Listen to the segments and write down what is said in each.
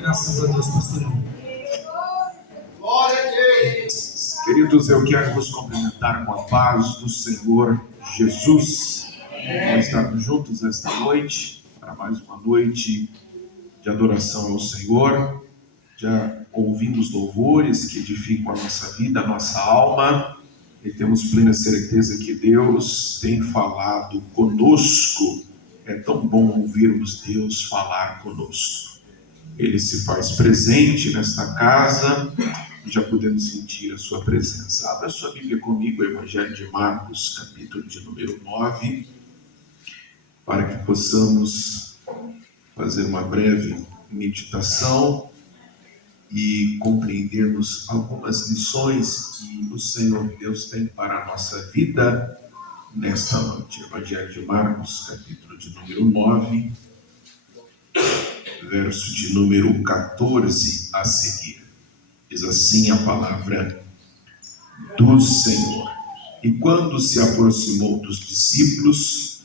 Graças a Deus, pastor. Glória a Deus. Queridos, eu quero vos cumprimentar com a paz do Senhor Jesus. Nós estamos juntos esta noite para mais uma noite de adoração ao Senhor. Já ouvimos louvores que edificam a nossa vida, a nossa alma, e temos plena certeza que Deus tem falado conosco. É tão bom ouvirmos Deus falar conosco. Ele se faz presente nesta casa e já podemos sentir a sua presença. Abra sua Bíblia comigo, o Evangelho de Marcos, capítulo de número 9, para que possamos fazer uma breve meditação e compreendermos algumas lições que o Senhor Deus tem para a nossa vida nesta noite. Evangelho de Marcos, capítulo de número 9, verso de número 14 a seguir. Diz assim a palavra do Senhor. E quando se aproximou dos discípulos,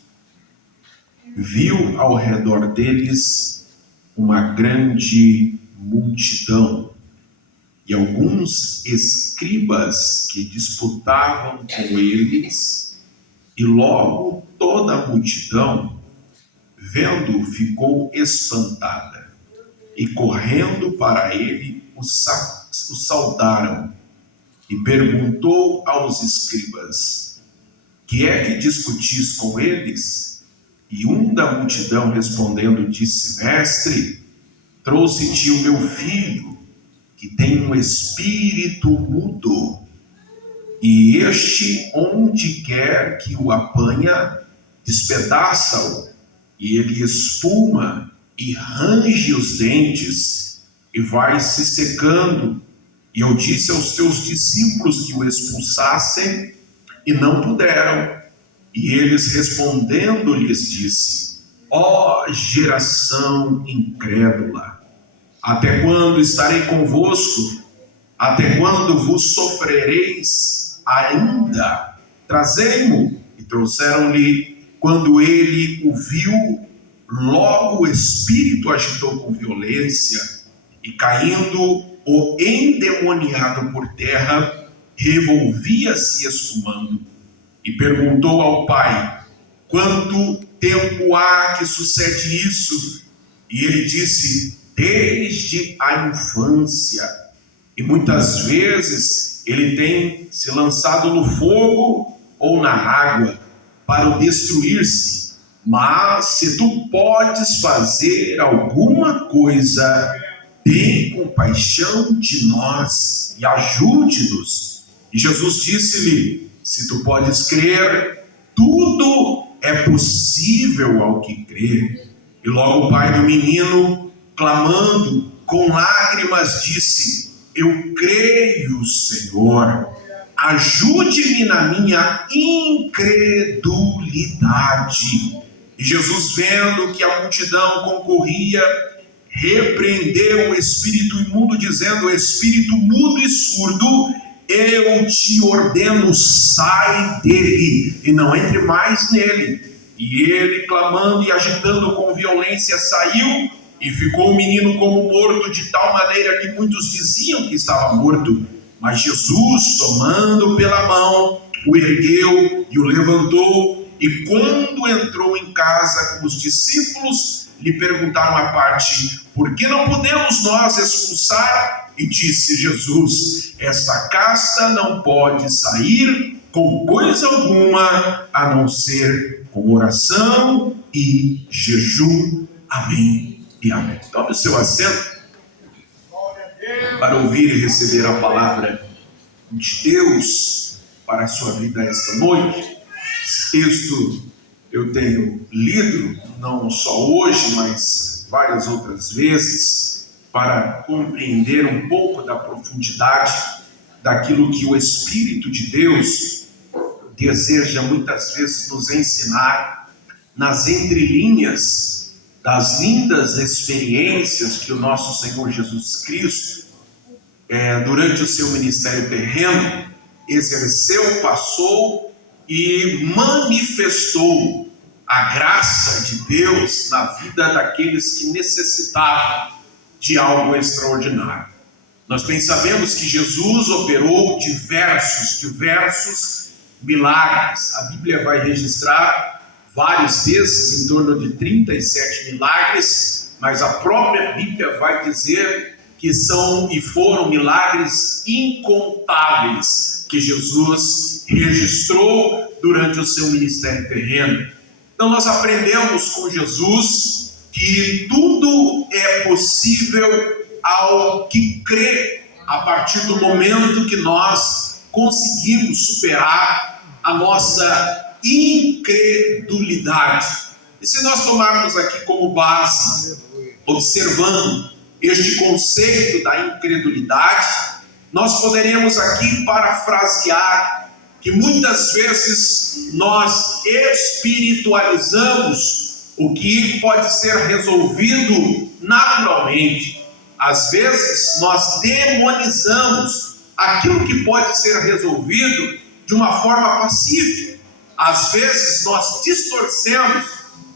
viu ao redor deles uma grande multidão e alguns escribas que disputavam com eles, e logo toda a multidão, vendo, ficou espantada, e correndo para ele o saudaram, e perguntou aos escribas: que é que discutis com eles? E um da multidão respondendo disse: Mestre, trouxe-te o meu filho, que tem um espírito mudo, e este, onde quer que o apanha, despedaça-o, e ele espuma e range os dentes, e vai se secando. E eu disse aos teus discípulos que o expulsassem, e não puderam. E eles respondendo lhes disse: ó geração incrédula, até quando estarei convosco? Até quando vos sofrereis ainda? Trazei-mo. E trouxeram-lhe. Quando ele o viu, logo o espírito agitou com violência, e caindo o endemoniado por terra, revolvia-se espumando. E perguntou ao pai: quanto tempo há que sucede isso? E ele disse: desde a infância. E muitas vezes ele tem se lançado no fogo ou na água para o destruir-se. Mas se tu podes fazer alguma coisa, tem compaixão de nós e ajude-nos. E Jesus disse-lhe: se tu podes crer, tudo é possível ao que crê. E logo o pai do menino, clamando com lágrimas, disse: eu creio, Senhor, ajude-me na minha incredulidade. E Jesus, vendo que a multidão concorria, repreendeu o espírito imundo, dizendo: espírito mudo e surdo, eu te ordeno, sai dele, e não entre mais nele. E ele, clamando e agitando com violência, saiu, e ficou o menino como morto, de tal maneira que muitos diziam que estava morto. Mas Jesus, tomando pela mão, o ergueu e o levantou. E quando entrou em casa com os discípulos, lhe perguntaram à parte: por que não podemos nós expulsar? E disse Jesus: esta casta não pode sair com coisa alguma, a não ser com oração e jejum. Amém e amém. Tome o seu assento para ouvir e receber a palavra de Deus para a sua vida esta noite. Esse texto eu tenho lido, não só hoje, mas várias outras vezes, para compreender um pouco da profundidade daquilo que o Espírito de Deus deseja muitas vezes nos ensinar nas entrelinhas das lindas experiências que o nosso Senhor Jesus Cristo, durante o seu ministério terreno, exerceu, passou e manifestou a graça de Deus na vida daqueles que necessitavam de algo extraordinário. Nós bem sabemos que Jesus operou diversos milagres. A Bíblia vai registrar vários desses, em torno de 37 milagres, mas a própria Bíblia vai dizer que são e foram milagres incontáveis que Jesus registrou durante o seu ministério terreno. Então nós aprendemos com Jesus que tudo é possível ao que crê, a partir do momento que nós conseguimos superar a nossa incredulidade. E se nós tomarmos aqui como base, observando este conceito da incredulidade, nós poderemos aqui parafrasear que muitas vezes nós espiritualizamos o que pode ser resolvido naturalmente. Às vezes nós demonizamos aquilo que pode ser resolvido de uma forma pacífica. Às vezes nós distorcemos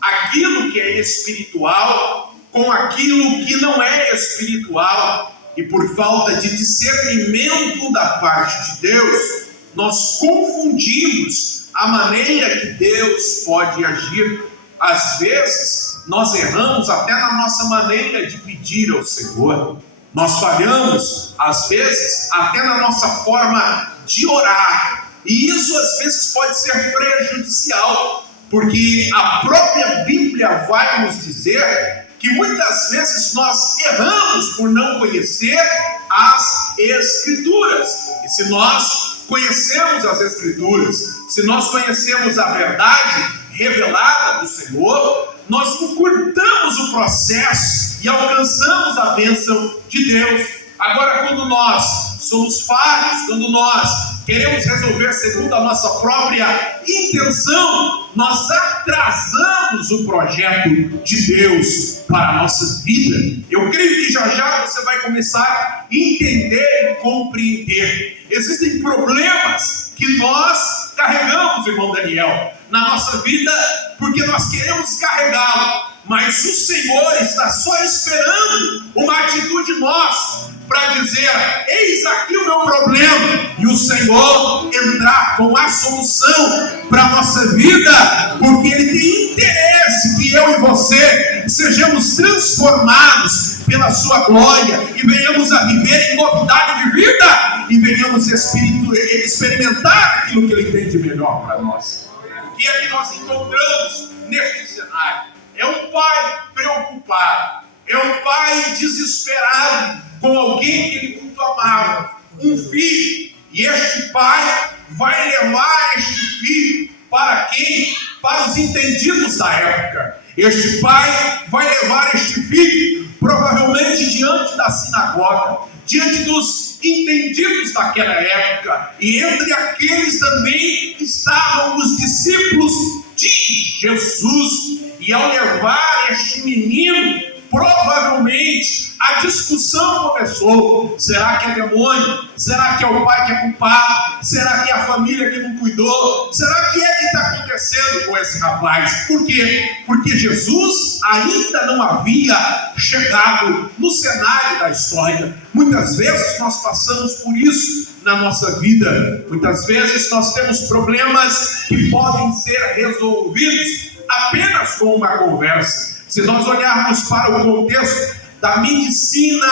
aquilo que é espiritual com aquilo que não é espiritual, e por falta de discernimento da parte de Deus, nós confundimos a maneira que Deus pode agir. Às vezes nós erramos até na nossa maneira de pedir ao Senhor. Nós falhamos, às vezes, até na nossa forma de orar. E isso, às vezes, pode ser prejudicial, porque a própria Bíblia vai nos dizer que muitas vezes nós erramos por não conhecer as Escrituras. E se nós conhecemos as Escrituras, se nós conhecemos a verdade revelada do Senhor, nós encurtamos o processo e alcançamos a bênção de Deus. Agora, quando nós somos falhos, quando nós queremos resolver segundo a nossa própria intenção, nós atrasamos o projeto de Deus para a nossa vida. Eu creio que já você vai começar a entender e compreender. Existem problemas que nós carregamos, irmão Daniel, na nossa vida, porque nós queremos carregá-lo, mas o Senhor está só esperando uma atitude nossa para dizer: eis aqui o meu problema, e o Senhor entrar com a solução para a nossa vida, porque Ele tem interesse que eu e você sejamos transformados pela sua glória e venhamos a viver em novidade de vida e venhamos experimentar aquilo que Ele tem de melhor para nós. O que é que nós encontramos neste cenário? É um pai preocupado, é um pai desesperado com alguém que ele muito amava, um filho, e este pai vai levar este filho para quem? Para os entendidos da época. Este pai vai levar este filho provavelmente diante da sinagoga, diante dos entendidos daquela época, e entre aqueles também estavam os discípulos de Jesus. E ao levar este menino, provavelmente a discussão começou. Será que é demônio? Será que é o pai que é culpado? Será que é a família que não cuidou? Será que é que está acontecendo com esse rapaz? Por quê? Porque Jesus ainda não havia chegado no cenário da história. Muitas vezes nós passamos por isso na nossa vida. Muitas vezes nós temos problemas que podem ser resolvidos apenas com uma conversa. Se nós olharmos para o contexto da medicina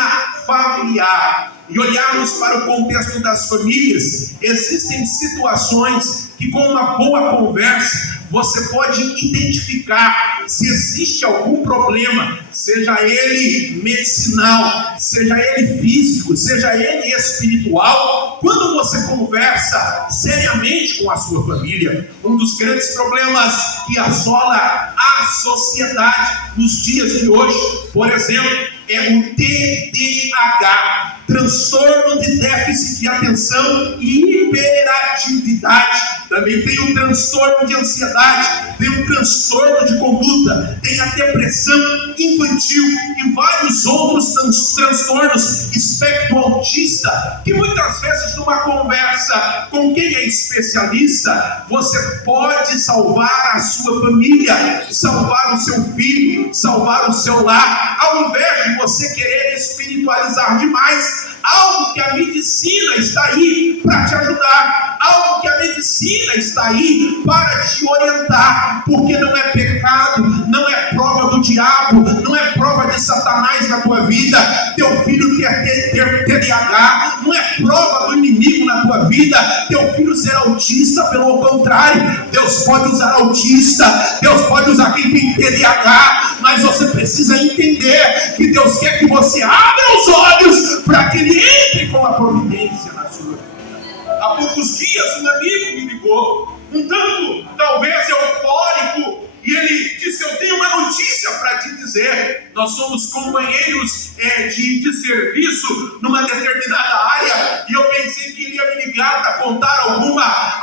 familiar e olharmos para o contexto das famílias, existem situações que com uma boa conversa você pode identificar se existe algum problema, seja ele medicinal, seja ele físico, seja ele espiritual. Quando você conversa seriamente com a sua família, um dos grandes problemas que assola a sociedade nos dias de hoje, por exemplo, é o TDAH, transtorno de déficit de atenção e hiperatividade. Também tem o transtorno de ansiedade, tem o transtorno de conduta, tem a depressão infantil e vários outros transtornos, espectro autista, que muitas vezes numa conversa com quem é especialista, você pode salvar a sua família, salvar o seu filho, salvar o seu lar, ao invés de você querer espiritualizar demais algo que a medicina está aí para te ajudar, algo que a medicina está aí para te orientar, porque não é pecado, não é prova do diabo, não é prova de Satanás na tua vida, teu filho ter TDAH, não é prova do inimigo na tua vida, teu filho ser autista. Pelo contrário, Deus pode usar autista, Deus pode usar quem tem TDAH, mas você precisa entender que Deus quer que você abra os olhos para que Ele entre com a providência na sua vida. Há poucos dias um amigo me ligou, um tanto talvez eufórico, e ele disse: eu tenho uma notícia para te dizer. Nós somos companheiros de serviço numa determinada área, e eu pensei que ele ia me ligar para contar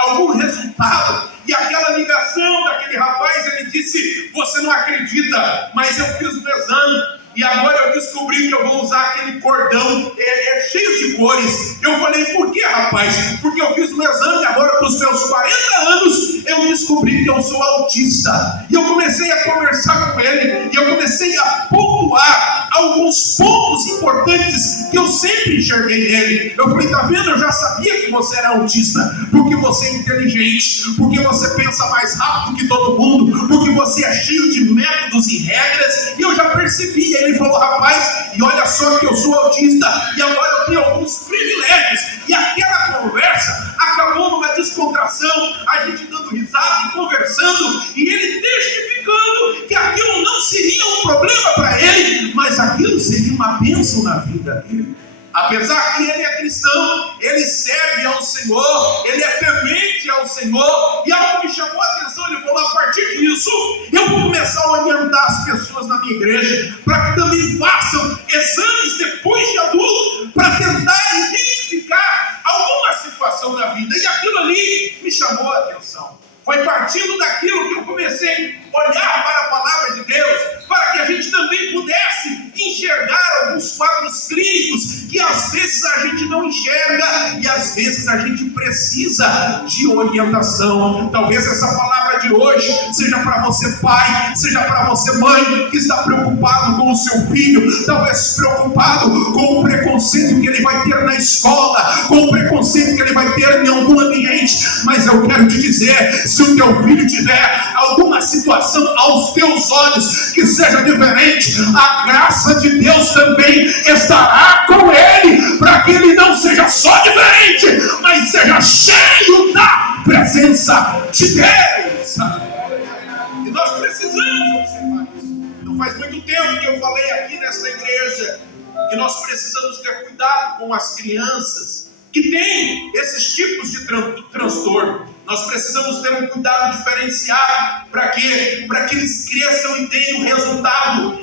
algum resultado. E aquela ligação daquele rapaz, ele disse: você não acredita, mas eu fiz um exame e agora eu descobri que eu vou usar aquele cordão cheio de cores. Eu falei: por que, rapaz? Porque eu fiz um exame agora para os meus 40 anos, eu descobri que eu sou autista. E eu comecei a conversar com ele, e eu comecei a pontuar alguns pontos importantes que eu sempre enxerguei nele. Eu falei: tá vendo? Eu já sabia que você era autista, porque você é inteligente, porque você pensa mais rápido que todo mundo, porque você é cheio de métodos e regras, e eu já percebi. Ele falou: rapaz, e olha só que eu sou autista, e agora eu tenho alguns privilégios. E aquela conversa acabou numa descontração, a gente dando risada e conversando, e ele testificando que aquilo não seria um problema para ele, mas aquilo seria uma bênção na vida dele. Apesar que ele é cristão, ele serve ao Senhor, ele é temente ao Senhor, e algo me chamou a atenção. Ele falou: a partir disso, eu vou começar a orientar as pessoas na minha igreja, para que também façam exames depois de adulto, para tentar identificar alguma situação na vida. E aquilo ali me chamou a atenção. Foi partindo daquilo que eu comecei a olhar para a palavra de Deus, para que a gente também pudesse enxergar alguns quadros clínicos que às vezes a gente não enxerga, e às vezes a gente precisa de orientação. Talvez essa palavra de hoje seja para você pai, seja para você mãe, que está preocupado com o seu filho, talvez preocupado com o preconceito que ele vai ter na escola, com o preconceito que ele vai ter em algum ambiente. Mas eu quero te dizer, se o teu filho tiver alguma situação aos teus olhos que seja diferente, a graça de Deus também estará com ele, para que ele não seja só diferente, mas seja cheio da presença de Deus. E nós precisamos observar isso. Não faz muito tempo que eu falei aqui nessa igreja que nós precisamos ter cuidado com as crianças que têm esses tipos de transtorno. Nós precisamos ter um cuidado diferenciado para que eles cresçam e tenham o resultado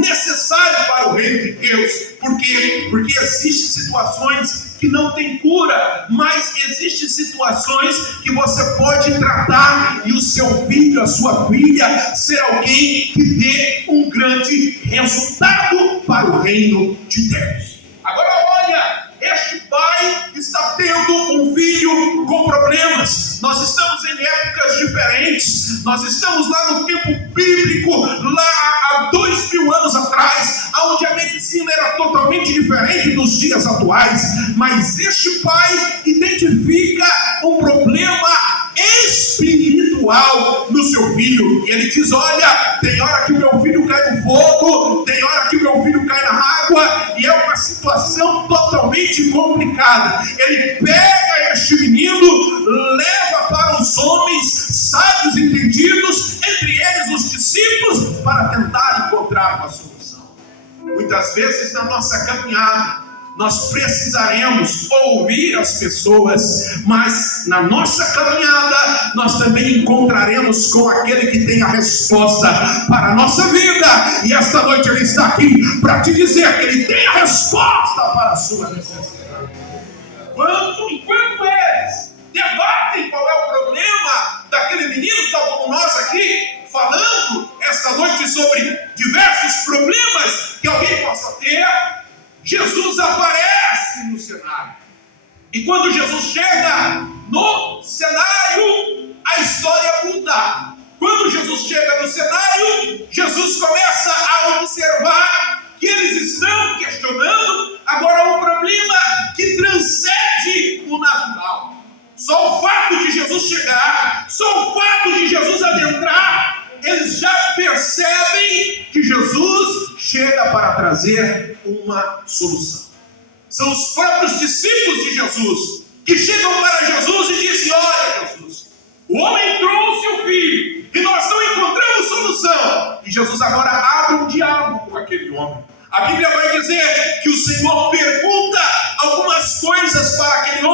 necessário para o reino de Deus. Por quê? Porque existem situações que não tem cura, mas existem situações que você pode tratar e o seu filho, a sua filha, ser alguém que dê um grande resultado para o reino de Deus. Agora olha, este pai está tendo um filho com problemas. Nós estamos em épocas diferentes. Nós estamos lá no tempo bíblico, lá há 2000 anos atrás, onde a medicina era totalmente diferente dos dias atuais. Mas este pai identifica um problema espiritual no seu filho. E ele diz: olha, tem hora que o meu filho cai no fogo, tem hora que o meu filho cai na água, e é uma situação totalmente complicada. Ele pega este menino, leva para os homens sábios entendidos, entre eles os discípulos, para tentar encontrar uma solução. Muitas vezes na nossa caminhada, nós precisaremos ouvir as pessoas, mas na nossa caminhada nós também encontraremos com aquele que tem a resposta para a nossa vida. E esta noite ele está aqui para te dizer que ele tem a resposta para a sua necessidade. Enquanto eles debatem qual é o problema daquele menino, tal como nós aqui, falando esta noite sobre diversos problemas que alguém possa ter, Jesus aparece no cenário. E quando Jesus chega no cenário, a história muda. Quando Jesus chega no cenário, Jesus começa a observar que eles estão questionando agora um problema que transcende o natural. Só o fato de Jesus chegar, só o fato de Jesus adentrar, eles já percebem que Jesus chega para trazer uma solução. São os próprios discípulos de Jesus que chegam para Jesus e dizem: olha, Jesus, o homem trouxe o filho e nós não encontramos solução. E Jesus agora abre um diálogo com aquele homem. A Bíblia vai dizer que o Senhor pergunta algumas coisas para aquele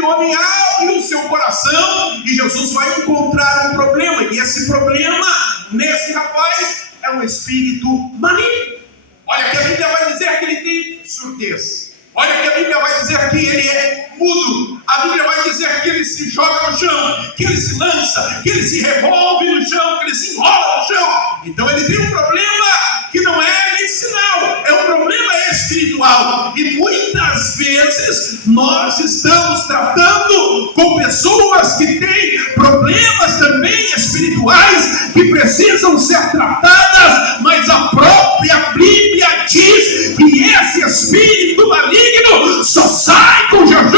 homem abre o seu coração e Jesus vai encontrar um problema. E esse problema, nesse rapaz, é um espírito maligno. Olha que a Bíblia vai dizer que ele tem surdez. Olha que a Bíblia vai dizer que ele é mudo. A Bíblia vai dizer que ele se joga no chão, que ele se lança, que ele se revolve no chão, que ele se enrola no chão. Então ele tem um problema que não é medicinal, é um problema espiritual. E muitas vezes nós estamos tratando com pessoas que têm problemas também espirituais, que precisam ser tratadas, mas a própria Bíblia diz que esse espírito maligno só sai com jejum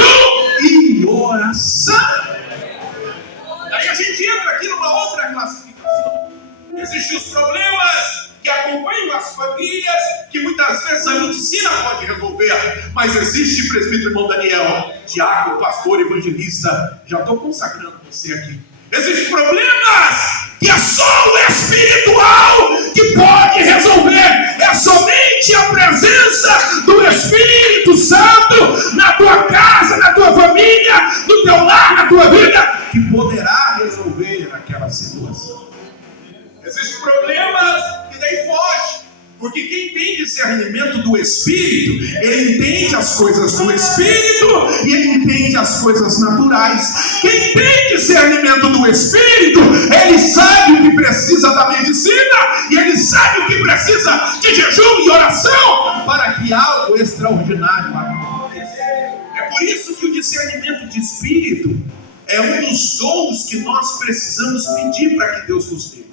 e oração. Daí a gente entra aqui numa outra classificação. Existem os problemas que acompanham as famílias, que muitas vezes a medicina pode resolver, mas existe, presbítero irmão Daniel, diácono, pastor, evangelista, já estou consagrando você aqui. Existem problemas que é só o espiritual que pode resolver. É somente a presença do Espírito Santo na tua casa, na tua família, no teu lar, na tua vida, que poderá resolver aquela situação. Existem problemas que daí foge, porque quem tem discernimento do Espírito, ele entende as coisas do Espírito e ele entende as coisas naturais. Quem tem discernimento do Espírito, ele sabe o que precisa da medicina e ele sabe o que precisa de jejum e oração para que algo extraordinário aconteça. É por isso que o discernimento de Espírito é um dos dons que nós precisamos pedir para que Deus nos dê.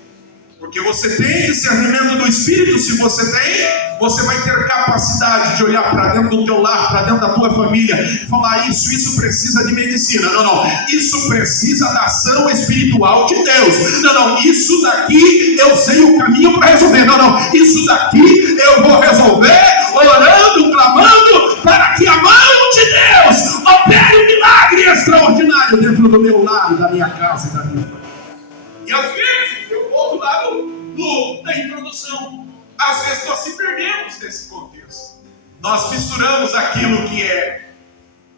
Porque você tem discernimento do Espírito, se você tem, você vai ter capacidade de olhar para dentro do teu lar, para dentro da tua família, e falar: isso precisa de medicina, não, isso precisa da ação espiritual de Deus, não, isso daqui eu sei o caminho para resolver, não, isso daqui eu vou resolver orando, clamando, para que a mão de Deus opere um milagre extraordinário dentro do meu lar, da minha casa e da minha família. E às vezes, eu volto lá da introdução, às vezes nós se perdemos nesse contexto. Nós misturamos aquilo que é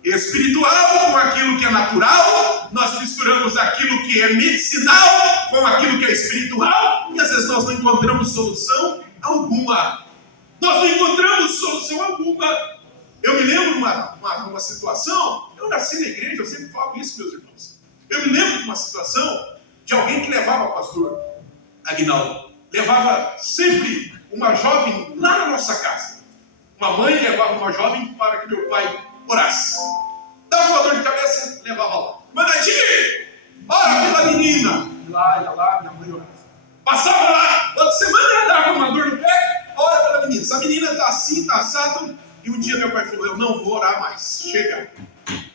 espiritual com aquilo que é natural, nós misturamos aquilo que é medicinal com aquilo que é espiritual, e às vezes nós não encontramos solução alguma. Nós não encontramos solução alguma. Eu me lembro de uma situação, eu nasci na igreja, eu sempre falo isso, meus irmãos. Eu me lembro de uma situação de alguém que levava, pastor Aguinaldo, levava sempre uma jovem lá na nossa casa. Uma mãe levava uma jovem para que meu pai orasse. Dava uma dor de cabeça, levava lá. Manadinho, ora pela menina. Ia lá, minha mãe orava. Passava lá, outra semana dava uma dor no pé, ora pela menina. Essa menina está assim, está assado. E um dia meu pai falou: eu não vou orar mais, chega.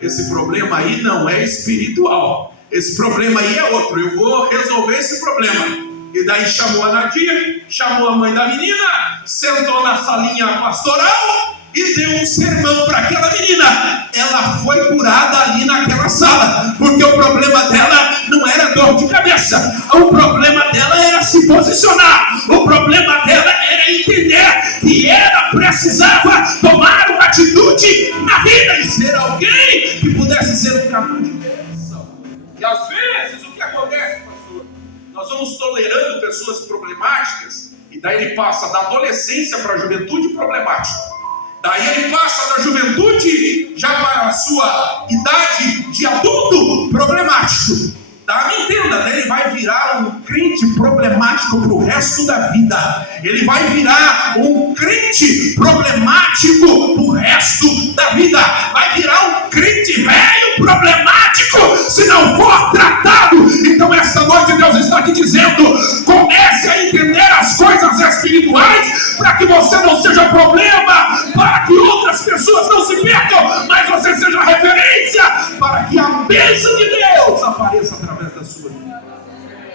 Esse problema aí não é espiritual. Esse problema aí é outro, eu vou resolver esse problema. E daí chamou a Nadia, chamou a mãe da menina, sentou na salinha pastoral e deu um sermão para aquela menina. Ela foi curada ali naquela sala, porque o problema dela não era dor de cabeça, o problema dela era se posicionar, o problema dela era entender que ela precisava tomar uma atitude na vida e ser alguém que pudesse ser um canal de bênção. E às vezes o que acontece, pastor? Nós vamos tolerando pessoas problemáticas, e daí ele passa da adolescência para a juventude problemática. Daí ele passa da juventude já para a sua idade de adulto problemático. Tá? Me entenda, né? Ele vai virar um crente problemático para o resto da vida. Ele vai virar um crente problemático para o resto da vida. Vai virar um crente velho problemático se não for tratado. Então esta noite Deus está te dizendo: comece a entender as coisas espirituais para que você não seja problema, para que outras pessoas não se percam, mas você seja referência para que a bênção de Deus apareça através da sua vida.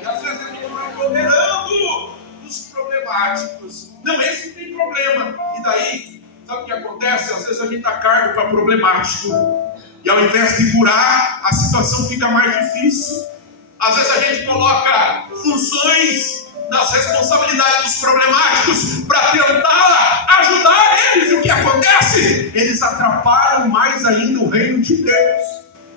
E às vezes a gente vai tolerando os problemáticos. Não, esse tem problema. E daí, sabe o que acontece? Às vezes a gente dá cargo para problemático, e ao invés de curar, a situação fica mais difícil. Às vezes a gente coloca funções nas responsabilidades dos problemáticos para tentar ajudar eles. E o que acontece? Eles atrapalham mais ainda o reino de Deus.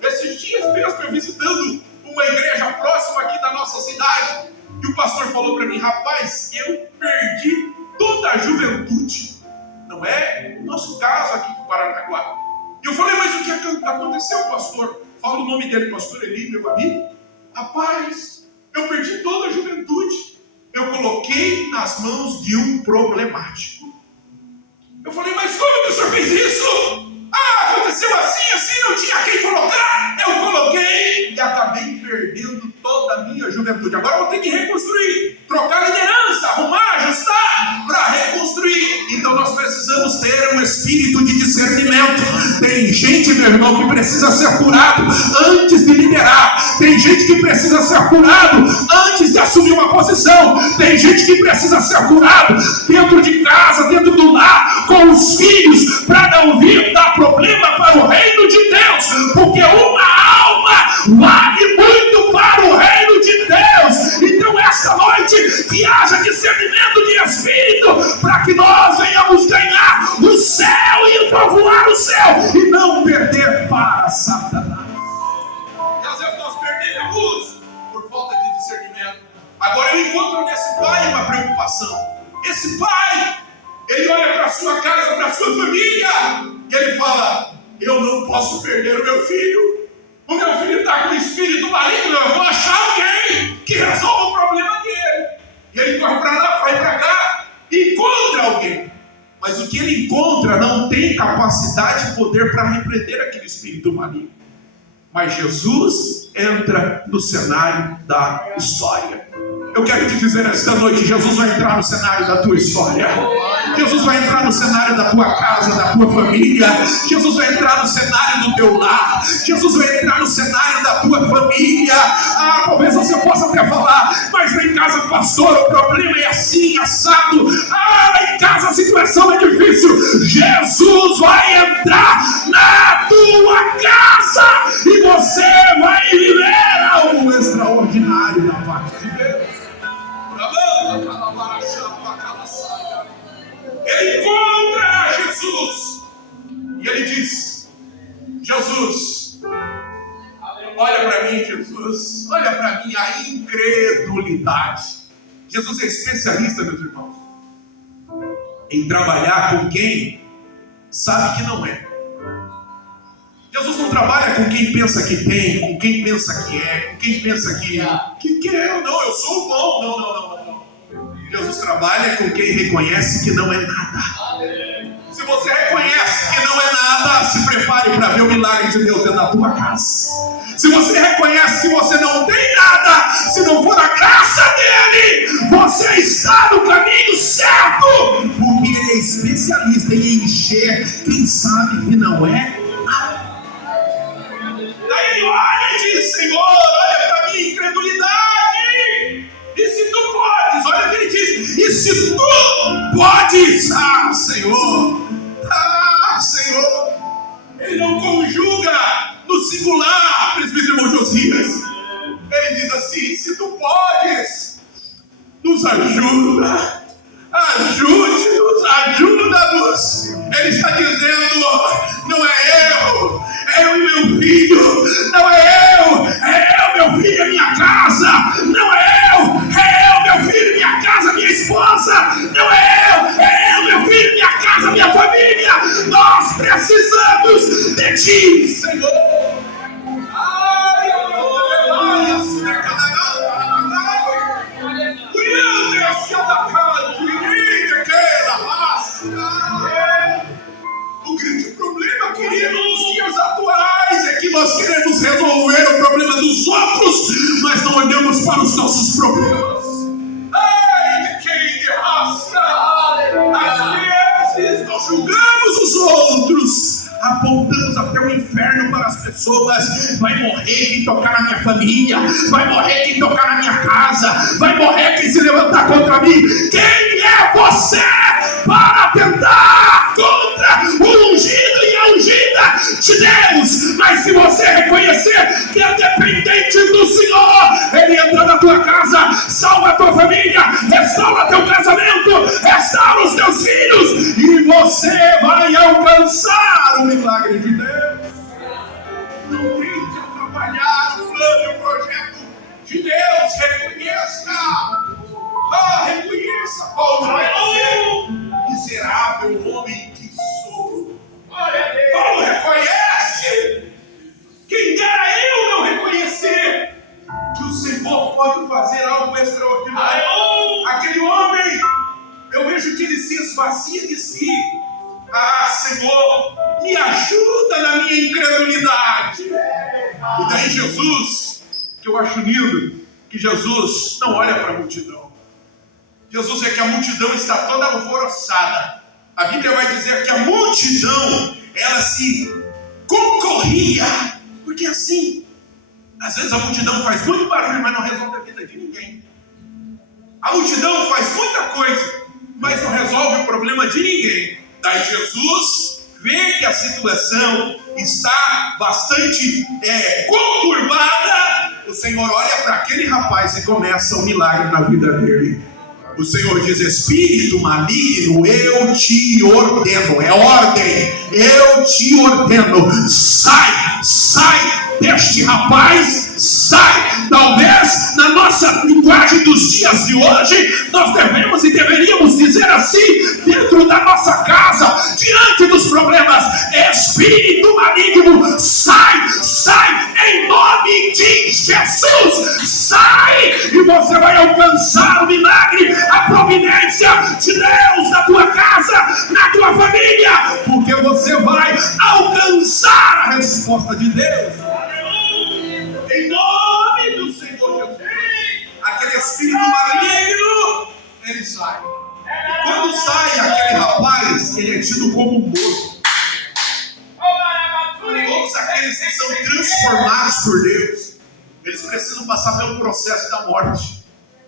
Esses dias mesmo eu visitando uma igreja próxima aqui da nossa cidade, e o pastor falou para mim: rapaz, eu perdi toda a juventude. Não é o nosso caso aqui do Paranaguá. E eu falei: mas o que aconteceu, pastor? Fala o nome dele, pastor Eli, meu amigo. Rapaz, eu perdi toda a juventude. Eu coloquei nas mãos de um problemático. Eu falei: mas como que o senhor fez isso? Ah, aconteceu assim, não tinha quem colocar. Eu coloquei e acabei perdendo toda a minha juventude. Agora eu vou ter que reconstruir, trocar liderança, arrumar, ajustar para reconstruir. Então nós precisamos ter um espírito de discernimento. Tem gente, meu irmão, que precisa ser curado antes de liderar. Tem gente que precisa ser curado antes de assumir uma posição. Tem gente que precisa ser curado dentro de casa, dentro do lar, com os filhos, para não vir dar problema para o reino de Deus, porque uma alma vale muito para o reino de Deus. Então esta noite que haja discernimento de espírito, para que nós venhamos ganhar o céu e povoar o céu e não perder para Satanás. E às vezes nós perdemos por falta de discernimento. Agora eu encontro nesse pai uma preocupação. Esse pai, ele olha para a sua casa, para a sua família, e ele fala: eu não posso perder o meu filho. O meu filho está com um espírito maligno, eu vou achar alguém que resolva o problema dele. E ele corre para lá, vai para cá, e encontra alguém. Mas o que ele encontra não tem capacidade e poder para repreender aquele espírito maligno. Mas Jesus entra no cenário da história. Eu quero te dizer esta noite: Jesus vai entrar no cenário da tua história. Jesus vai entrar no cenário da tua casa, da tua família. Jesus vai entrar no cenário do teu lar. Jesus vai entrar no cenário da tua família. Ah, talvez você possa até falar: mas lá em casa, pastor, o problema é assim, assado. Ah, lá em casa a situação é difícil. Jesus vai entrar na tua casa e você vai viver algo extraordinário da parte de Deus. Ele encontra Jesus e ele diz: Jesus, olha para mim, Jesus, olha para mim a incredulidade. Jesus é especialista, meus irmãos, em trabalhar com quem sabe que não é. Jesus não trabalha com quem pensa que tem, com quem pensa que é, com quem pensa que é. Não, eu sou o bom. Não. Jesus trabalha com quem reconhece que não é nada. Se você reconhece que não é nada, se prepare para ver o milagre de Deus dentro da tua casa. Se você reconhece que você não tem nada, se não for a graça dele, você está no caminho certo, porque ele é especialista em encher quem sabe que não é nada. Daí ele olha e diz: Senhor, olha para mim, incredulidade. E se tu podes, olha o que ele diz: e se tu podes, Senhor, ajuda. Ajude-nos, ajuda-nos. Ele está dizendo: não é eu e meu filho. Não é eu, meu filho e minha casa. Não é eu, meu filho e minha casa, minha esposa. Não é eu, meu filho, minha casa, minha família. Nós precisamos de ti, Senhor. O grande problema, querido, nos dias atuais é que nós queremos resolver o problema dos outros, mas não olhamos para os nossos problemas. Às vezes nós julgamos os outros, apontamos até o inferno para as pessoas. Vai morrer quem tocar na minha família, vai morrer quem tocar na minha casa, vai morrer quem se levantar contra mim. Quem é você para tentar contra o ungido e a ungida de Deus? Mas se você reconhecer que é dependente do Senhor, Ele entra na tua casa, salva a tua família, restaura teu casamento, restaura os teus filhos, e você vai alcançar o milagre de Deus. Não tente atrapalhar o plano e o projeto de Deus. Reconheça, Paulo vai dizer: miserável homem que sou. Paulo reconhece. Quem dera eu não reconhecer que o Senhor pode fazer algo extraordinário. Aquele homem, eu vejo que ele se esvazia de si. Senhor, me ajuda na minha incredulidade. E daí Jesus, que eu acho lindo, que Jesus não olha para a multidão. Jesus vê que a multidão está toda alvoroçada. A Bíblia vai dizer que a multidão, ela se concorria, porque assim, às vezes a multidão faz muito barulho, mas não resolve a vida de ninguém. A multidão faz muita coisa, mas não resolve o problema de ninguém. Daí Jesus vê que a situação está bastante conturbada. O Senhor olha para aquele rapaz e começa um milagre na vida dele. O Senhor diz: espírito maligno, eu te ordeno. É ordem. Eu te ordeno. Sai deste rapaz. Sai. Talvez na nossa linguagem dos dias de hoje nós devemos e deveríamos dizer assim, dentro da nossa casa, diante dos problemas: espírito maligno, sai em nome de Jesus. Sai, e você vai alcançar o milagre, a providência de Deus na tua casa, na tua família, porque você vai alcançar a resposta de Deus. Em nome do Senhor Jesus. Aquele espírito maligno, ele sai. E quando sai aquele rapaz, ele é tido como morto. Todos aqueles que são transformados por Deus, eles precisam passar pelo processo da morte.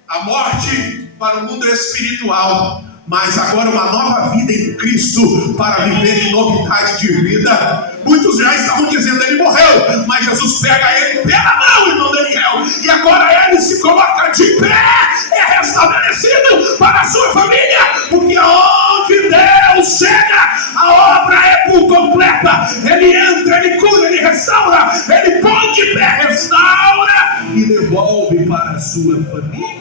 A morte para o mundo espiritual, mas agora uma nova vida em Cristo para viver em novidade de vida. Muitos já estavam dizendo: ele morreu, mas Jesus pega ele pela mão, irmão Daniel, e agora ele se coloca de pé, é restabelecido para a sua família, porque onde Deus chega, a obra é por completa. Ele entra, ele cura, ele restaura, ele põe de pé, restaura e devolve para a sua família.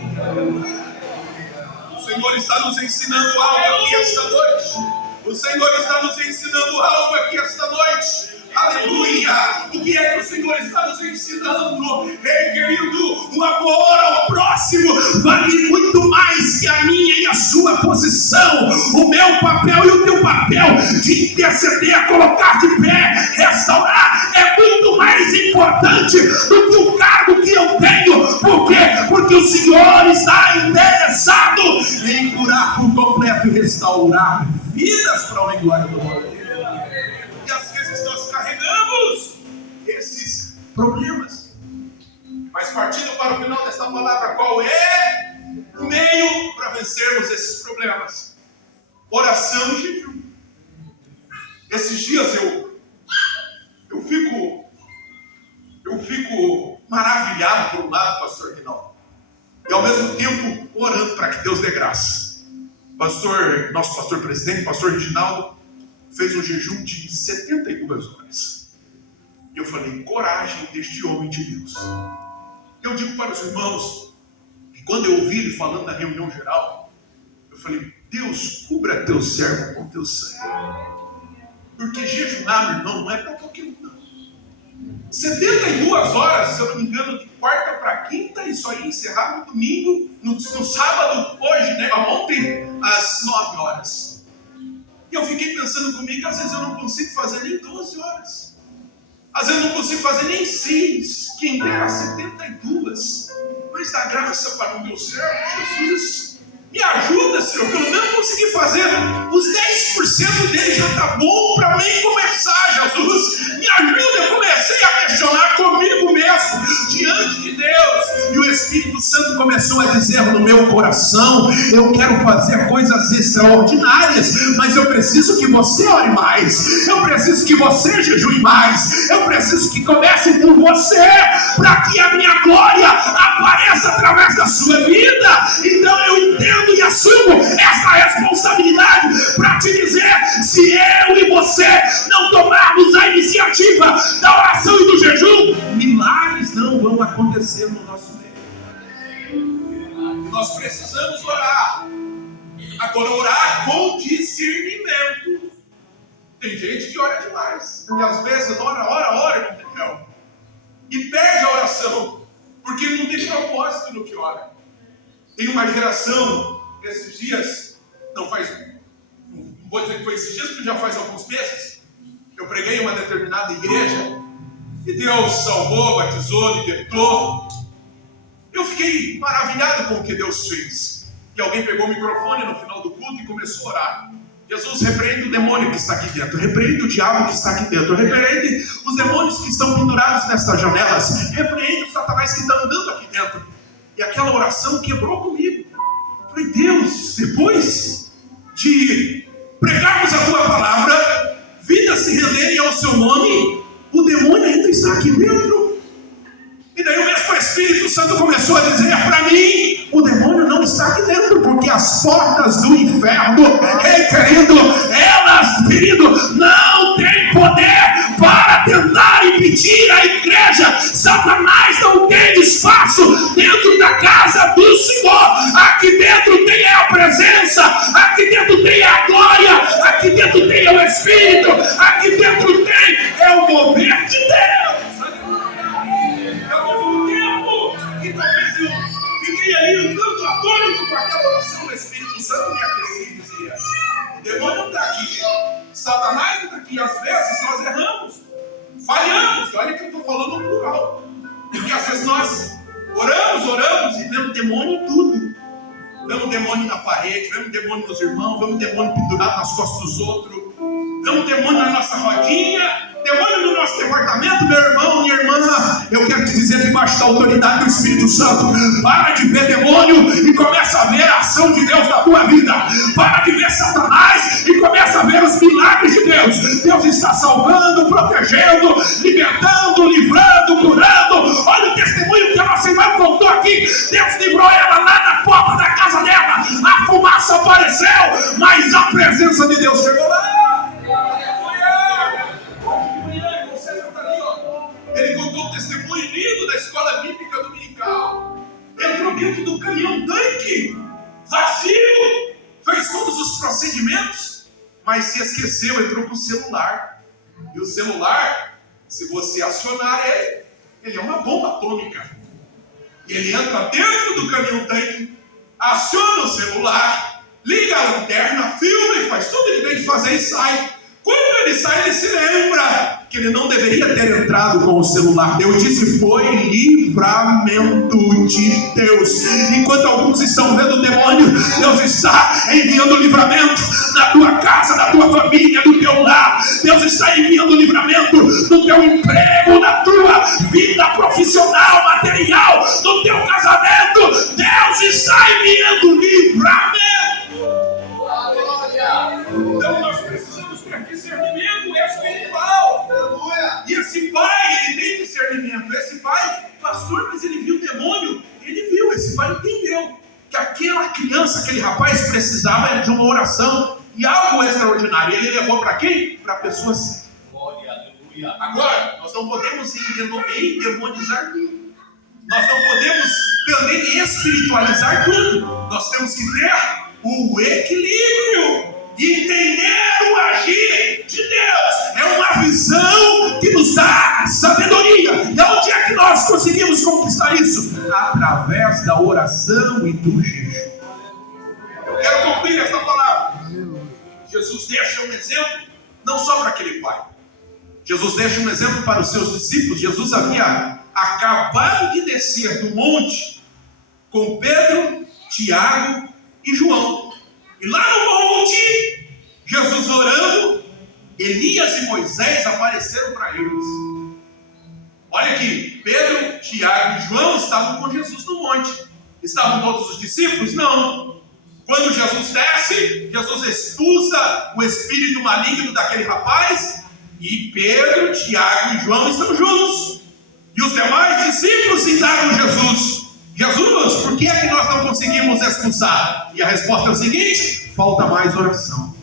O Senhor está nos ensinando algo aqui esta noite. O Senhor está nos ensinando algo aqui esta noite. Aleluia! O que é que o Senhor está nos ensinando? Ei, querido, o amor ao próximo vale muito mais que a minha e a sua posição. O meu papel e o teu papel de interceder, colocar de pé, restaurar, é muito mais importante do que o cargo que eu tenho. Por quê? Porque o Senhor está interessado em curar por completo e restaurar vidas para a glória do nome dele. E às vezes nós carregamos esses problemas. Mas partindo para o final desta palavra, qual é o meio para vencermos esses problemas? Oração e jejum. Esses dias eu fico maravilhado por um lado, pastor Rinaldo, e ao mesmo tempo orando para que Deus dê graça. Nosso pastor presidente, pastor Reginaldo, fez um jejum de 72 horas. E eu falei, coragem deste homem de Deus. Eu digo para os irmãos, que quando eu ouvi ele falando na reunião geral, eu falei, Deus, cubra teu servo com teu sangue. Porque jejuar, meu irmão, não é para qualquer um, não. 72 horas, se eu não me engano, de quarta para quinta, e só ia encerrar no domingo, no sábado, hoje, né? Ontem, às 9 horas. E eu fiquei pensando comigo, às vezes eu não consigo fazer nem 12 horas. Às vezes eu não consigo fazer nem 6, quem dera 72. Mas dá graça para o meu servo, Jesus. Me ajuda, Senhor, pelo menos conseguir fazer os 10% dele já está bom para mim começar, Jesus. Me ajuda, eu comecei a questionar comigo mesmo, diante de Deus. E o Espírito Santo começou a dizer no meu coração, eu quero fazer coisas extraordinárias, mas eu preciso que você ore mais. Eu preciso que você jejue mais. Eu preciso que comece por você, para que a minha glória apareça através da sua vida. Então eu entendo e assumo esta responsabilidade para te dizer, se eu e você não tomarmos a iniciativa da oração e do jejum, milagres não vão acontecer no nosso meio. Nós precisamos orar. Agora, orar com discernimento. Tem gente que ora demais, e às vezes ora, não. E perde a oração, porque não tem propósito no que ora. Tem uma geração, esses dias, não vou dizer que foi esses dias, porque já faz alguns meses, eu preguei em uma determinada igreja, e Deus salvou, batizou, libertou. Eu fiquei maravilhado com o que Deus fez. E alguém pegou o microfone no final do culto e começou a orar. Jesus, repreende o demônio que está aqui dentro, repreende o diabo que está aqui dentro, repreende os demônios que estão pendurados nestas janelas, repreende o Satanás que está andando aqui dentro. E aquela oração quebrou comigo. Falei, Deus, depois de pregarmos a tua palavra, vidas se renderem ao seu nome, o demônio ainda está aqui dentro. E daí o mesmo Espírito Santo começou a dizer para mim, o demônio não está aqui dentro, porque as portas do inferno, querido, elas, querido, não têm poder para tentar impedir a igreja. Satanás não tem espaço dentro da casa do Senhor. Aqui dentro tem a presença, aqui dentro tem a glória, aqui dentro tem o Espírito, aqui dentro tem o mover de Deus. Fiquei ali um tanto atônito com aquela oração. O Espírito Santo me aquecia e dizia, o demônio não está aqui, Satanás não está aqui. Às vezes nós erramos, falhamos. Olha que eu estou falando no plural, porque às vezes nós oramos e vemos demônio em tudo. Vemos demônio na parede, vemos demônio nos irmãos, vemos demônio pendurado nas costas dos outros, vemos demônio na nossa rodinha, demônio no nosso departamento. Meu irmão, minha irmã, eu quero te dizer, debaixo da autoridade do Espírito Santo, para de ver demônio e começa a ver a ação de Deus na tua vida. Para de ver Satanás e começa a ver os milagres de Deus. Deus está salvando, protegendo, libertando, livrando, curando. Olha o testemunho que a nossa irmã contou aqui. Deus livrou ela lá na porta da casa dela. A fumaça apareceu, mas a presença de Deus chegou lá. Ele contou um testemunho lindo da escola bíblica dominical. Entrou dentro do caminhão tanque, vazio, fez todos os procedimentos, mas se esqueceu, entrou com o celular. E o celular, se você acionar ele é uma bomba atômica. E ele entra dentro do caminhão tanque, aciona o celular, liga a lanterna, filma e faz tudo que ele tem de fazer e sai. Quando ele sai, ele se lembra que ele não deveria ter entrado com o celular. Deus disse, foi livramento de Deus. Enquanto alguns estão vendo o demônio, Deus está enviando livramento na tua casa, na tua família, no teu lar. Deus está enviando livramento no teu emprego, na tua vida profissional, material, no teu casamento. Deus está enviando livramento. Então nós precisamos ter discernimento espiritual. Aleluia. E esse pai, ele tem discernimento. Esse pai, pastor, mas ele viu o demônio. Ele viu, esse pai entendeu que aquele rapaz precisava de uma oração e algo extraordinário. Ele levou para quem? Para pessoas. Agora, nós não podemos endemonizar tudo. Nós não podemos também espiritualizar tudo. Nós temos que ter o equilíbrio e entender o agir de Deus. É uma visão que nos dá sabedoria. E onde é que nós conseguimos conquistar isso? Através da oração e do jejum. Eu quero concluir essa palavra. Jesus deixa um exemplo, não só para aquele pai. Jesus deixa um exemplo para os seus discípulos. Jesus havia acabado de descer do monte com Pedro, Tiago e João. E lá no monte, Jesus orando, Elias e Moisés apareceram para eles. Olha aqui, Pedro, Tiago e João estavam com Jesus no monte. Estavam todos os discípulos? Não. Quando Jesus desce, Jesus expulsa o espírito maligno daquele rapaz, e Pedro, Tiago e João estão juntos. E os demais discípulos indagam Jesus: Jesus, por que é que nós não conseguimos expulsar? E a resposta é o seguinte: falta mais oração,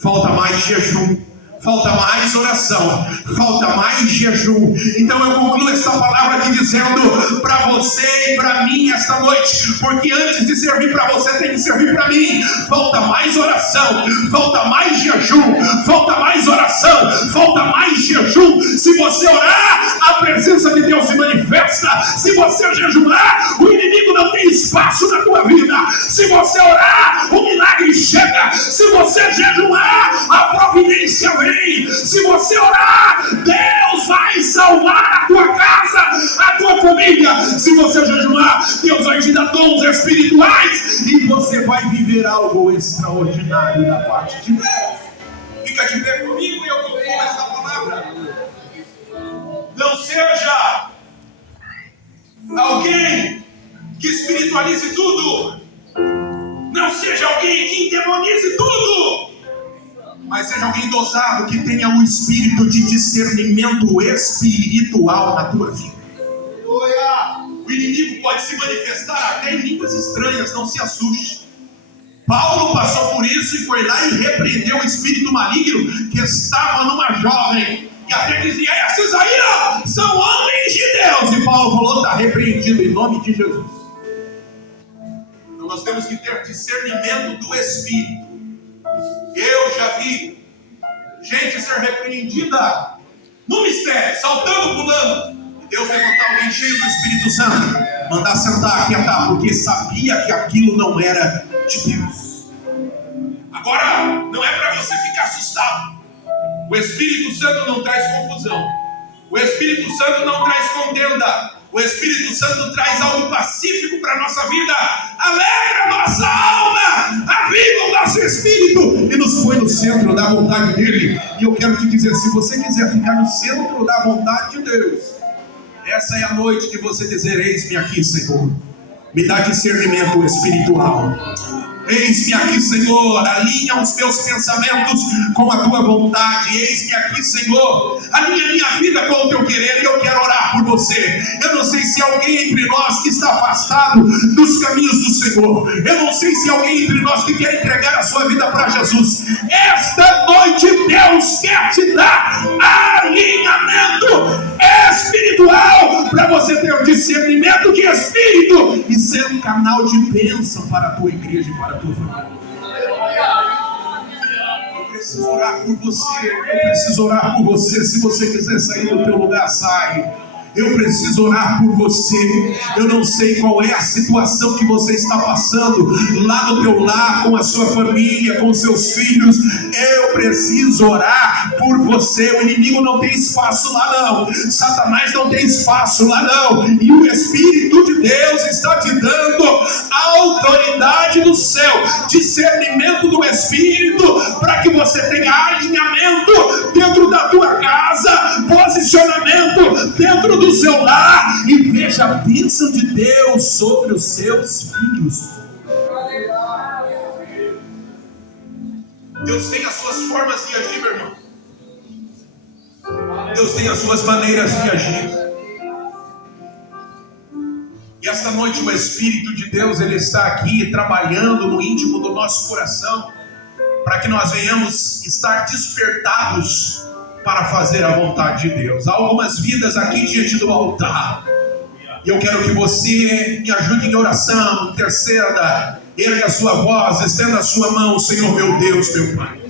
falta mais jejum, falta mais oração, falta mais jejum. Então eu concluo essa palavra aqui dizendo para você e para mim esta noite, porque antes de servir para você tem que servir para mim. Falta mais oração, falta mais jejum, falta mais oração, falta mais jejum. Se você orar, a presença de Deus se manifesta. Se você jejuar, o inimigo não tem espaço na tua vida. Se você orar, o milagre chega. Se você jejuar, a providência vem. Se você orar, Deus vai salvar a tua casa, a tua família. Se você jejuar, Deus vai te dar dons espirituais e você vai viver algo extraordinário da parte de Deus. Fica de pé comigo e eu concluo essa palavra. Não seja alguém que espiritualize tudo. Não seja alguém que endemonize tudo. Mas seja alguém dosado, que tenha um espírito de discernimento espiritual na tua vida. O inimigo pode se manifestar até em línguas estranhas, não se assuste. Paulo passou por isso e foi lá e repreendeu o espírito maligno que estava numa jovem, que até dizia: esses aí ó, são homens de Deus. E Paulo falou: está repreendido em nome de Jesus. Então nós temos que ter discernimento do espírito. Eu já vi gente ser repreendida no mistério, saltando, pulando, e Deus levantar alguém cheio do Espírito Santo, mandar sentar, quietar, porque sabia que aquilo não era de Deus. Agora, não é para você ficar assustado. O Espírito Santo não traz confusão. O Espírito Santo não traz contenda. O Espírito Santo traz algo pacífico para a nossa vida, alegra a nossa alma, aviva o nosso espírito e nos põe no centro da vontade dele. E eu quero te dizer, se você quiser ficar no centro da vontade de Deus, essa é a noite de você dizer: eis-me aqui, Senhor, me dá discernimento espiritual. Eis-me aqui, Senhor, alinha os teus pensamentos com a tua vontade. Eis-me aqui, Senhor, alinha a minha vida com o teu querer. E eu quero orar por você. Eu não sei se alguém entre nós que está afastado dos caminhos do Senhor. Eu não sei se alguém entre nós que quer entregar a sua vida para Jesus. Esta noite Deus quer te dar alinhamento espiritual para você ter o discernimento de espírito e ser um canal de bênção para a tua igreja e para a tua família. Eu preciso orar por você. Eu preciso orar por você. Se você quiser sair do teu lugar, sai. Eu preciso orar por você. Eu não sei qual é a situação que você está passando lá no teu lar, com a sua família, com seus filhos. Eu preciso orar por você. O inimigo não tem espaço lá não. Satanás não tem espaço lá não. E o Espírito de Deus está te dando a autoridade do céu, discernimento do Espírito, para que você tenha alinhamento dentro da tua casa, posicionamento dentro do seu lar e veja a bênção de Deus sobre os seus filhos. Deus tem as suas formas de agir, meu irmão. Deus tem as suas maneiras de agir. E as Esta noite o Espírito de Deus, Ele está aqui trabalhando no íntimo do nosso coração, para que nós venhamos estar despertados para fazer a vontade de Deus. Há algumas vidas aqui diante do altar, e eu quero que você me ajude em oração, interceda, erga a sua voz, estenda a sua mão. Senhor meu Deus, meu Pai,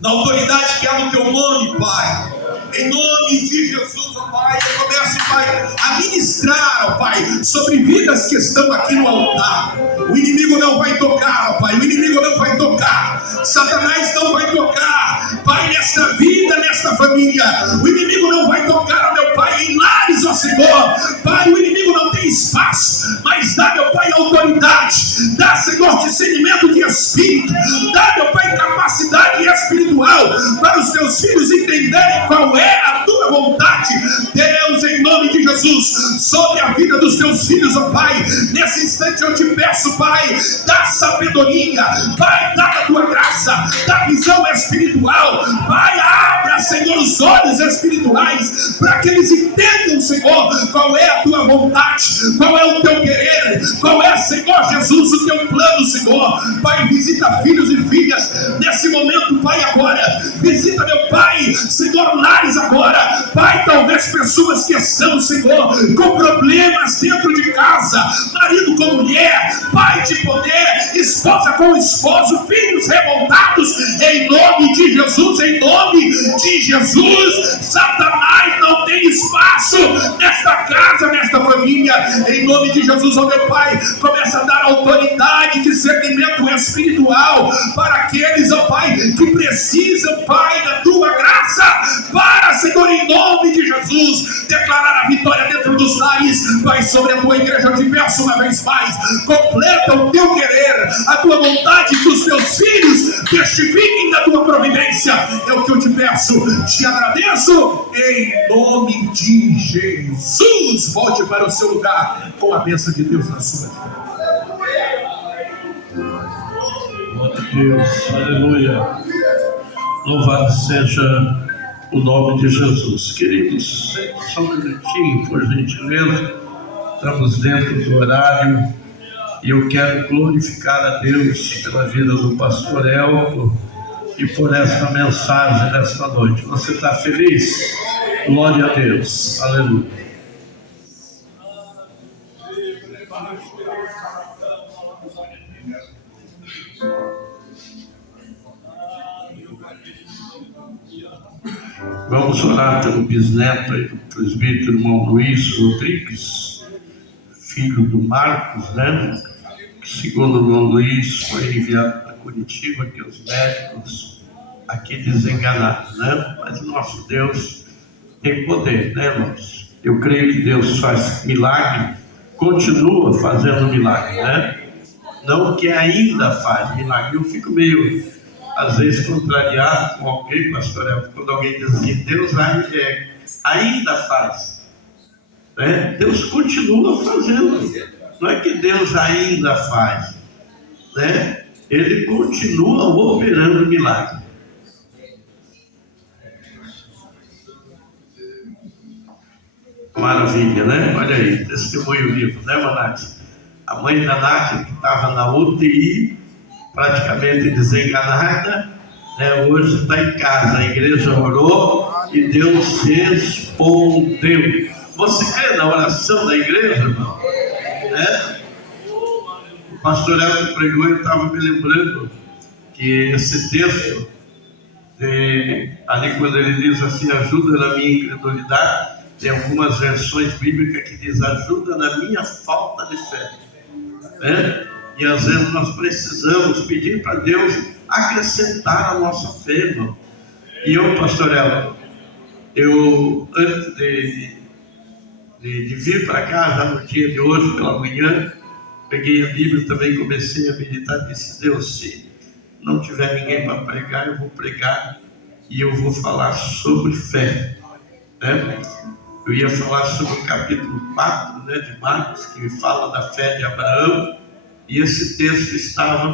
na autoridade que há no teu nome, Pai, em nome de Jesus, ó Pai, eu começo, Pai, a ministrar, ó Pai, sobre vidas que estão aqui no altar. O inimigo não vai tocar, ó Pai, o inimigo não vai tocar, Satanás não vai tocar, Pai, nesta vida, nesta família. O inimigo não vai tocar, ó meu Pai, em lares, ó Senhor. Pai, o inimigo não tem espaço, mas dá, meu Pai, autoridade, dá, Senhor, discernimento de espírito, dá, meu Pai, capacidade espiritual para os teus filhos entenderem qual é a tua vontade. Deus, em nome de Jesus, sobre a vida dos teus filhos, ó Pai, nesse instante eu te peço, Pai, dá sabedoria, Pai, dá a tua graça, dá visão espiritual, Pai, abra, Senhor, os olhos espirituais, para que eles entendam, Senhor, qual é a tua vontade, qual é o teu querer, qual é, Senhor Jesus, o teu plano, Senhor. Pai, visita filhos e filhas nesse momento, Pai, agora, visita, meu Pai, Senhor, lares agora, Pai, talvez pessoas que estão, Senhor, com problemas dentro de casa, marido com mulher, pai de poder, esposa com esposo, filhos revoltados, em nome de Jesus, em nome de Jesus. Satanás não tem espaço nesta casa, nesta família, em nome de Jesus, ó meu Pai, começa a dar autoridade, discernimento espiritual para aqueles, ó Pai, que precisam, Pai, da tua graça, para, Senhor, em nome de Jesus, declarar a vitória dentro dos lares. Pai, sobre a tua igreja eu te peço uma vez mais, completa o teu querer, a tua vontade, que os teus filhos testifiquem da tua providência. É o que eu te peço, te agradeço, em nome de Jesus. Volte para o seu lugar com a bênção de Deus na sua vida. Glória a Deus, aleluia. Louvado seja o nome de Jesus. Queridos, só um minutinho, por gentileza. Estamos dentro do horário e eu quero glorificar a Deus pela vida do pastor Elton e por esta mensagem desta noite. Você está feliz? Glória a Deus, aleluia. Vamos orar pelo bisneto aí do presbítero irmão Luiz Rodrigues, filho do Marcos, né? Que, segundo o irmão Luiz, foi enviado para Curitiba, que os médicos aqui desenganaram, né? Mas o nosso Deus tem poder, né, irmãos? Eu creio que Deus faz milagre, continua fazendo milagre, né? Não que ainda faz milagre. Eu fico meio, às vezes, contrariado com alguém, pastor Elton, quando alguém diz assim, Deus ainda faz, né? Deus continua fazendo, não é que Deus ainda faz, né? Ele continua operando milagre. Maravilha, né? Olha aí, testemunho vivo, né, Manate? A mãe da Nath, que estava na UTI, praticamente desenganada, né, hoje está em casa. A igreja orou e Deus respondeu. Você crê na oração da igreja, irmão? É? O pastor Elton pregou e estava me lembrando que esse texto, ali quando ele diz assim, ajuda na minha incredulidade, tem algumas versões bíblicas que diz ajuda na minha falta de fé, né? E às vezes nós precisamos pedir para Deus acrescentar a nossa fé, irmão. E eu, pastor Elton, antes de vir para cá, já no dia de hoje, pela manhã, peguei a Bíblia também, comecei a meditar e disse, Deus, se não tiver ninguém para pregar, eu vou pregar e eu vou falar sobre fé, né? Eu ia falar sobre o capítulo 4, né, de Marcos, que fala da fé de Abraão, e esse texto estava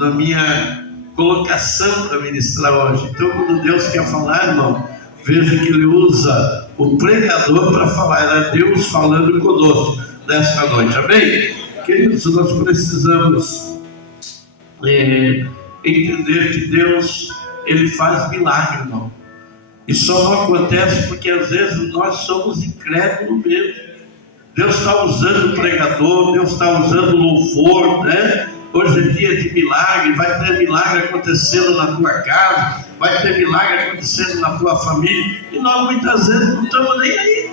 na minha colocação para ministrar hoje. Então, quando Deus quer falar, irmão, Veja que ele usa o pregador para falar, era Deus falando conosco nesta noite, amém? Queridos, nós precisamos entender que Deus, Ele faz milagre, irmão. E só não acontece porque às vezes nós somos incrédulos mesmo. Deus está usando o pregador, Deus está usando o louvor, né? Hoje é dia de milagre, vai ter milagre acontecendo na tua casa, vai ter milagre acontecendo na tua família, e nós muitas vezes não estamos nem aí,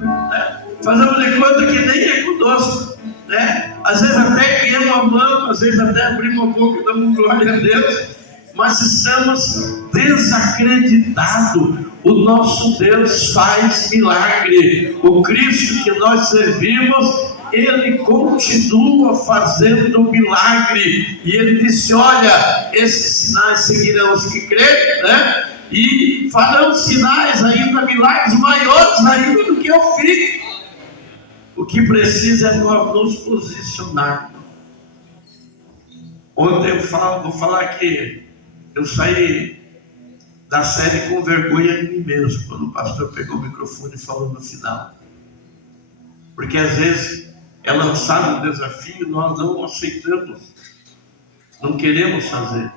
né? Fazemos de conta que nem é conosco, né? Às vezes até erguemos a mão, às vezes até abrimos a boca e damos glória a Deus, mas estamos desacreditados. O nosso Deus faz milagre. O Cristo que nós servimos, Ele continua fazendo milagre. E Ele disse: olha, esses sinais seguirão os que crerem, né? E farão sinais ainda, milagres maiores ainda do que eu fiz. O que precisa é nós nos posicionar. Ontem vou falar que eu saí da série com vergonha de mim mesmo, quando o pastor pegou o microfone e falou no final. Porque às vezes é lançado um desafio e nós não aceitamos, não queremos fazer.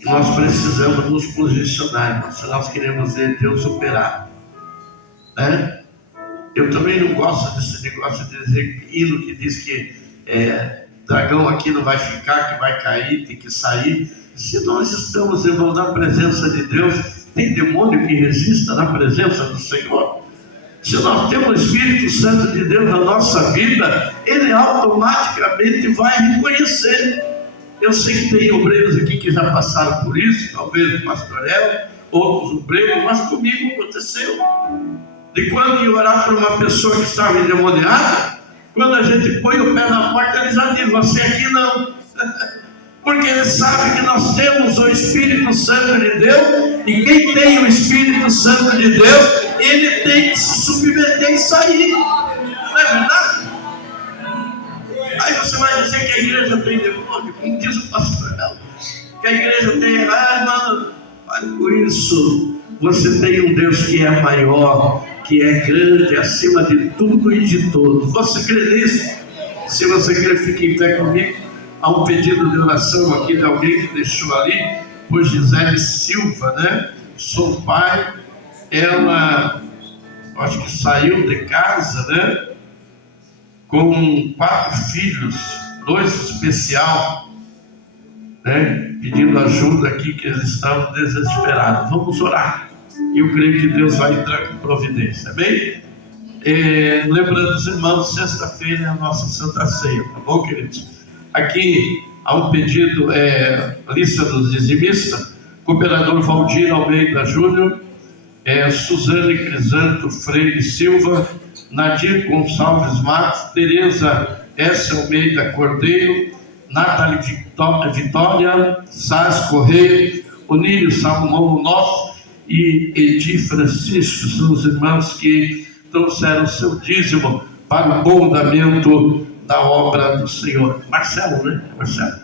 E nós precisamos nos posicionar, se nós queremos ver Deus operar, né? Eu também não gosto desse negócio de dizer hino que diz que dragão aqui não vai ficar, que vai cair, tem que sair. Se nós estamos, irmãos, na presença de Deus, tem demônio que resista na presença do Senhor? Se nós temos o Espírito Santo de Deus na nossa vida, Ele automaticamente vai reconhecer. Eu sei que tem obreiros aqui que já passaram por isso, talvez o pastor El, outros obreiros, mas comigo aconteceu. De quando eu orar para uma pessoa que estava endemoniada, quando a gente põe o pé na porta, ele já diz: você aqui não. Porque ele sabe que nós temos o Espírito Santo de Deus, e quem tem o Espírito Santo de Deus, ele tem que se submeter e sair. Não é verdade? Aí você vai dizer que a igreja tem demônio, como diz o pastor, não. Que a igreja tem, mano, pare com isso. Você tem um Deus que é maior, que é grande acima de tudo e de todos. Você crê nisso? Se você crê, fique em pé comigo. Há um pedido de oração aqui de alguém que deixou ali, por Gisele Silva, né? Sou pai, ela, acho que saiu de casa, né? Com 4 filhos, 2 especial, né? Pedindo ajuda aqui, que eles estão desesperados. Vamos orar. Eu creio que Deus vai entrar com providência, amém? Lembrando os irmãos, sexta-feira é a nossa Santa Ceia, tá bom, queridos? Aqui há um pedido, lista dos dizimistas: Cooperador Valdir Almeida Júnior, Suzane Crisanto Freire Silva, Nadir Gonçalves Matos, Tereza S. Almeida Cordeiro, Nathalie Vitória Sás Correia, Onílio Salomão Nosso e Edi Francisco. São os irmãos que trouxeram o seu dízimo para o bom andamento da obra do Senhor. Marcelo, né? Marcelo.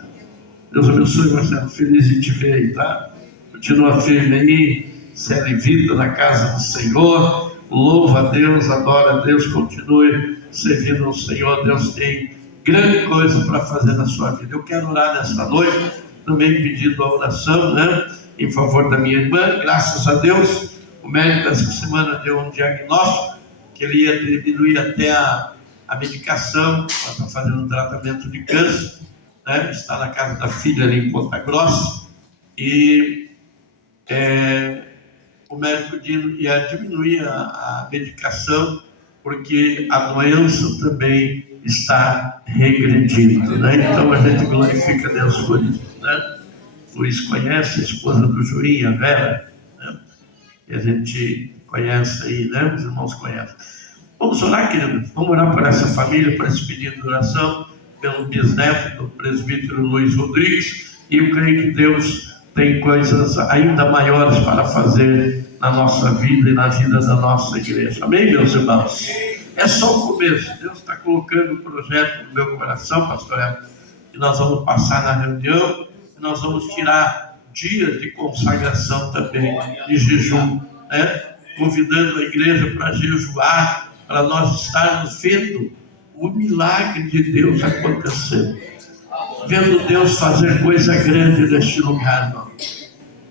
Deus abençoe, Marcelo. Feliz de te ver aí, tá? Continua firme aí, série vida na casa do Senhor. Louva a Deus, adora a Deus, continue servindo ao Senhor. Deus tem grande coisa para fazer na sua vida. Eu quero orar nesta noite, também pedindo a oração, né? Em favor da minha irmã. Graças a Deus, o médico essa semana deu um diagnóstico que ele ia diminuir até a medicação. Ela está fazendo um tratamento de câncer, né? Está na casa da filha ali em Ponta Grossa, e o médico ia diminuir a medicação porque a doença também está regredindo, né? Então a gente glorifica a Deus por isso, né? Luiz conhece a esposa do Juim, a Vera, né? E a gente conhece aí, né? Os irmãos conhecem. Vamos orar, queridos. Vamos orar por essa família, por esse pedido de oração, pelo bisneto do presbítero Luiz Rodrigues. E eu creio que Deus tem coisas ainda maiores para fazer na nossa vida e na vida da nossa igreja. Amém, meus irmãos? É só o começo. Deus está colocando um projeto no meu coração, pastor El, que nós vamos passar na reunião. nós vamos tirar dias de consagração também, de jejum, né? Convidando a igreja para jejuar, para nós estarmos vendo o milagre de Deus acontecer, vendo Deus fazer coisa grande neste lugar, irmão.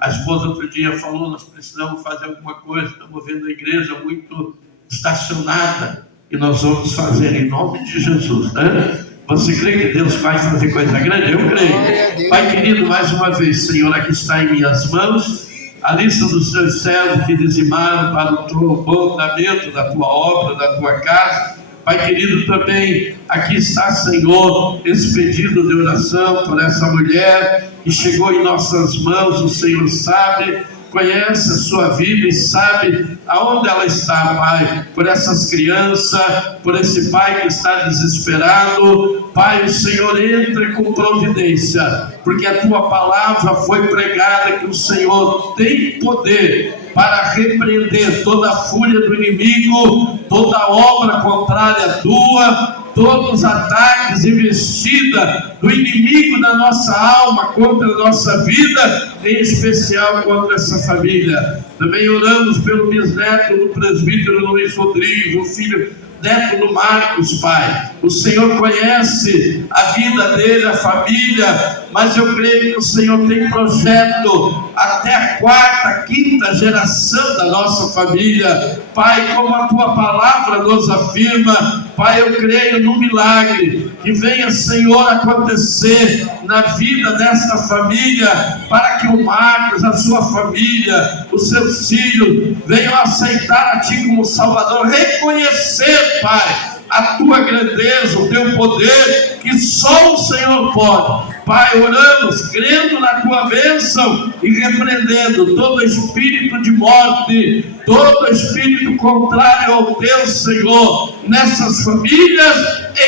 A esposa outro dia falou: nós precisamos fazer alguma coisa, estamos vendo a igreja muito estacionada, e nós vamos fazer em nome de Jesus, né? Você crê que Deus vai fazer coisa grande? Eu creio. Pai querido, mais uma vez, Senhor, aqui está em minhas mãos a lista dos teus servos que dizimaram para o bom andamento da tua obra, da tua casa. Pai querido, também aqui está, Senhor, esse pedido de oração por essa mulher que chegou em nossas mãos. O Senhor sabe, conhece a sua vida e sabe aonde ela está, Pai, por essas crianças, por esse pai que está desesperado. Pai, o Senhor entra com providência, porque a tua palavra foi pregada que o Senhor tem poder para repreender toda a fúria do inimigo, toda obra contrária tua, todos os ataques, investida do inimigo da nossa alma contra a nossa vida, em especial contra essa família. Também oramos pelo bisneto do presbítero Luiz Rodrigues, o filho neto do Marcos, Pai. O Senhor conhece a vida dele, a família, mas eu creio que o Senhor tem projeto até a quarta, quinta geração da nossa família. Pai, como a tua palavra nos afirma, Pai, eu creio no milagre que venha, Senhor, acontecer na vida desta família, para que o Marcos, a sua família, os seus filhos venham aceitar a Ti como Salvador, reconhecer, Pai, a Tua grandeza, o Teu poder, que só o Senhor pode. Pai, oramos crendo na Tua bênção e repreendendo todo espírito de morte, todo espírito contrário ao Teu, Senhor, nessas famílias,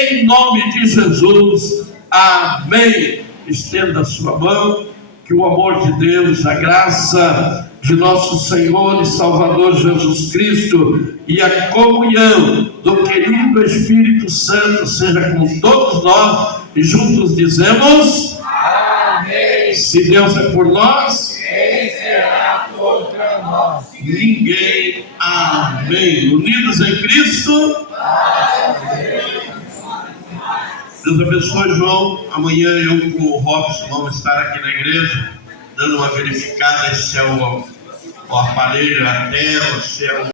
em nome de Jesus. Amém. Estenda a sua mão, que o amor de Deus, a graça de nosso Senhor e Salvador Jesus Cristo e a comunhão do querido Espírito Santo seja com todos nós, e juntos dizemos: amém. Se Deus é por nós, quem será contra nós? Ninguém. Amém. Unidos em Cristo. Deus abençoe, João. Amanhã eu com o Robson vamos estar aqui na igreja, dando uma verificada se é o aparelho, a tela, se é o